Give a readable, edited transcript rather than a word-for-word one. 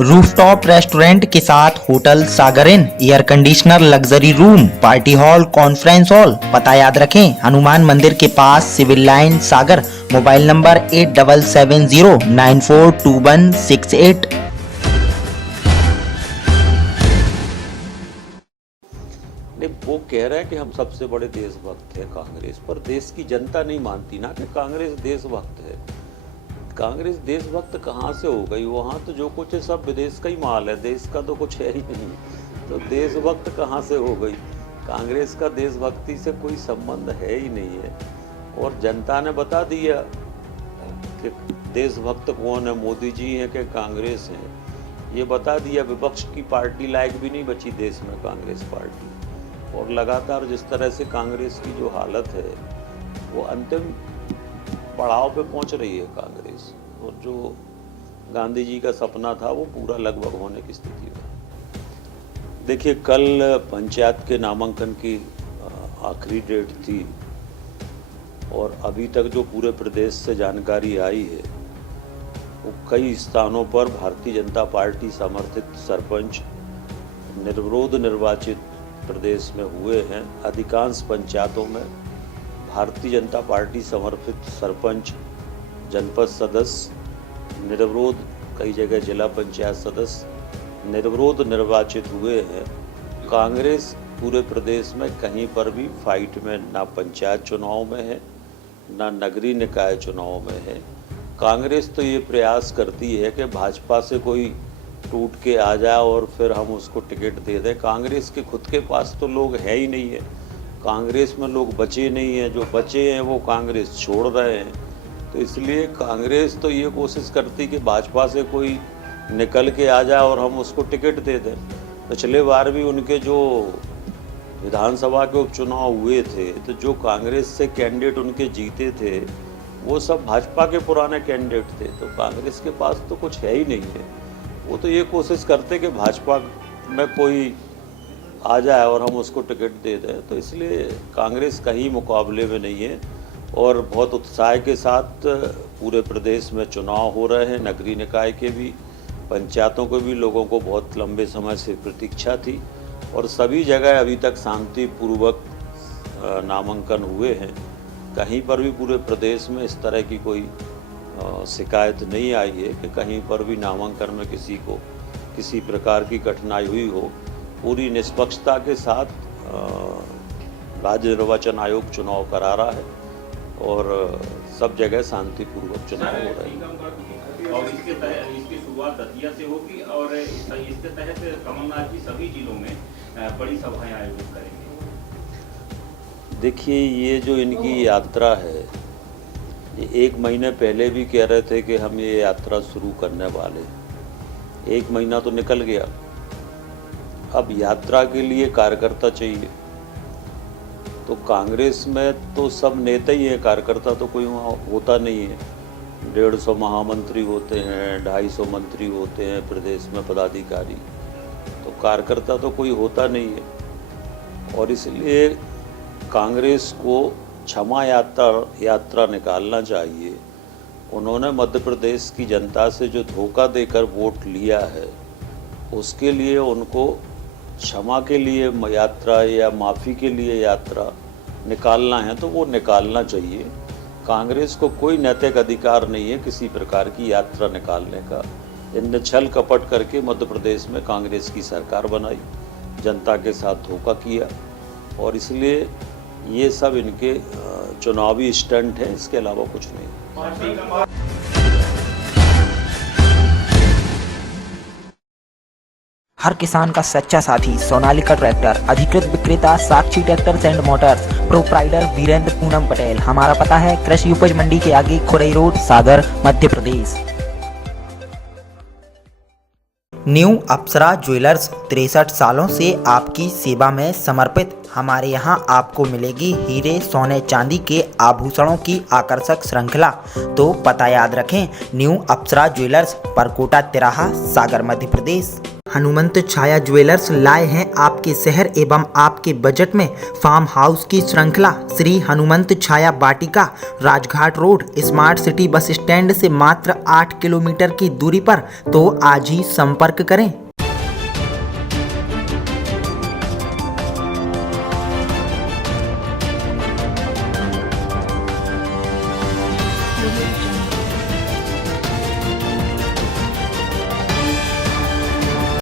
Rooftop restaurant के साथ hotel Sagar inn, air conditioner, luxury room, party hall, conference hall. पता याद रखें, हनुमान मंदिर के पास, civil line, Sagar. Mobile number 8770942168। नहीं, वो कह रहा है कि हम सबसे बड़े देशभक्त हैं कांग्रेस, पर देश की जनता नहीं मानती ना कि कांग्रेस देशभक्त है। कांग्रेस देशभक्त कहाँ से हो गई? वहाँ तो जो कुछ है सब विदेश का ही माल है, देश का तो कुछ है ही नहीं। तो देशभक्त कहाँ से हो गई? कांग्रेस का देशभक्ति से कोई संबंध है ही नहीं है। और जनता ने बता दिया कि देशभक्त कौन है, मोदी जी हैं कि कांग्रेस है, ये बता दिया। विपक्ष की पार्टी लायक भी नहीं बची देश में कांग्रेस पार्टी। और लगातार जिस तरह से कांग्रेस की जो हालत है, वो अंतिम पड़ाव पे पहुंच रही है कांग्रेस। और जो गांधी जी का सपना था वो पूरा लगभग होने की स्थिति में। देखिए, कल पंचायत के नामांकन की आखिरी डेट थी और अभी तक जो पूरे प्रदेश से जानकारी आई है, वो कई स्थानों पर भारतीय जनता पार्टी समर्थित सरपंच निर्विरोध निर्वाचित प्रदेश में हुए हैं। अधिकांश पंचायतों में भारतीय जनता पार्टी समर्थित सरपंच, जनपद सदस्य निर्विरोध, कई जगह जिला पंचायत सदस्य निर्विरोध निर्वाचित हुए हैं। कांग्रेस पूरे प्रदेश में कहीं पर भी फाइट में, ना पंचायत चुनाव में है, ना नगरीय निकाय चुनाव में है। कांग्रेस तो ये प्रयास करती है कि भाजपा से कोई टूट के आ जाए और फिर हम उसको टिकट दे दें। कांग्रेस के खुद के पास तो लोग है ही नहीं है, कांग्रेस में लोग बचे नहीं हैं। जो बचे हैं वो कांग्रेस छोड़ रहे हैं। तो इसलिए कांग्रेस तो ये कोशिश करती कि भाजपा से कोई निकल के आ जाए और हम उसको टिकट दे दें। पिछले बार भी उनके जो विधानसभा के उपचुनाव हुए थे, तो जो कांग्रेस से कैंडिडेट उनके जीते थे वो सब भाजपा के पुराने कैंडिडेट थे। तो कांग्रेस के पास तो कुछ है ही नहीं है। वो तो ये कोशिश करते कि भाजपा में कोई आ जाए और हम उसको टिकट दे दें। तो इसलिए कांग्रेस कहीं मुकाबले में नहीं है। और बहुत उत्साह के साथ पूरे प्रदेश में चुनाव हो रहे हैं, नगरीय निकाय के भी, पंचायतों के भी। लोगों को बहुत लंबे समय से प्रतीक्षा थी और सभी जगह अभी तक शांतिपूर्वक नामांकन हुए हैं। कहीं पर भी पूरे प्रदेश में इस तरह की कोई शिकायत नहीं आई है कि कहीं पर भी नामांकन में किसी को किसी प्रकार की कठिनाई हुई हो। पूरी निष्पक्षता के साथ राज्य निर्वाचन आयोग चुनाव करा रहा है और सब जगह शांतिपूर्वक चुनाव हो रहा है। और इसकी शुरुआत दतिया से होगी और इसके तहत कमलनाथ जी सभी जिलों में बड़ी सभाएं आयोजित करेंगे। देखिए, ये जो इनकी यात्रा है, ये 1 महीने पहले भी कह रहे थे कि हम ये यात्रा शुरू करने वाले। 1 महीना तो निकल गया। अब यात्रा के लिए कार्यकर्ता चाहिए। तो कांग्रेस में तो सब नेता ही हैं, कार्यकर्ता तो कोई वहाँ होता नहीं है। 150 महामंत्री होते हैं, 250 मंत्री होते हैं प्रदेश में पदाधिकारी। तो कार्यकर्ता तो कोई होता नहीं है। और इसलिए कांग्रेस को क्षमा यात्रा निकालना चाहिए। उन्होंने मध्य प्रदेश की जनता से जो धोखा देकर वोट लिया है, उसके लिए उनको क्षमा के लिए यात्रा या माफ़ी के लिए यात्रा निकालना है तो वो निकालना चाहिए। कांग्रेस को कोई नैतिक अधिकार नहीं है किसी प्रकार की यात्रा निकालने का। इनने छल कपट करके मध्य प्रदेश में कांग्रेस की सरकार बनाई, जनता के साथ धोखा किया और इसलिए ये सब इनके चुनावी स्टंट हैं, इसके अलावा कुछ नहीं। हर किसान का सच्चा साथी सोनालिका ट्रैक्टर, अधिकृत विक्रेता Sakshi tractors and motors, proprietor Virendra Poonam Patel. हमारा पता है कृषि उपज मंडी के आगे, Khurai road, Sagar, Madhya Pradesh. New Apsara jewellers 63 सालों से आपकी सेवा में समर्पित। हमारे यहाँ आपको मिलेगी हीरे, सोने, चांदी के आभूषणों की आकर्षक श्रृंखला। तो पता याद रखें, न्यू अप्सरा ज्वेलर्स, परकोटा तिराहा, सागर, मध्य प्रदेश। हनुमंत छाया ज्वेलर्स लाए हैं आपके शहर एवं आपके बजट में फार्म हाउस की श्रृंखला Shri Hanumant Chhaya Vatika, Rajghat road, smart city bus stand से मात्र 8 किलोमीटर की दूरी पर। तो आज ही संपर्क करें।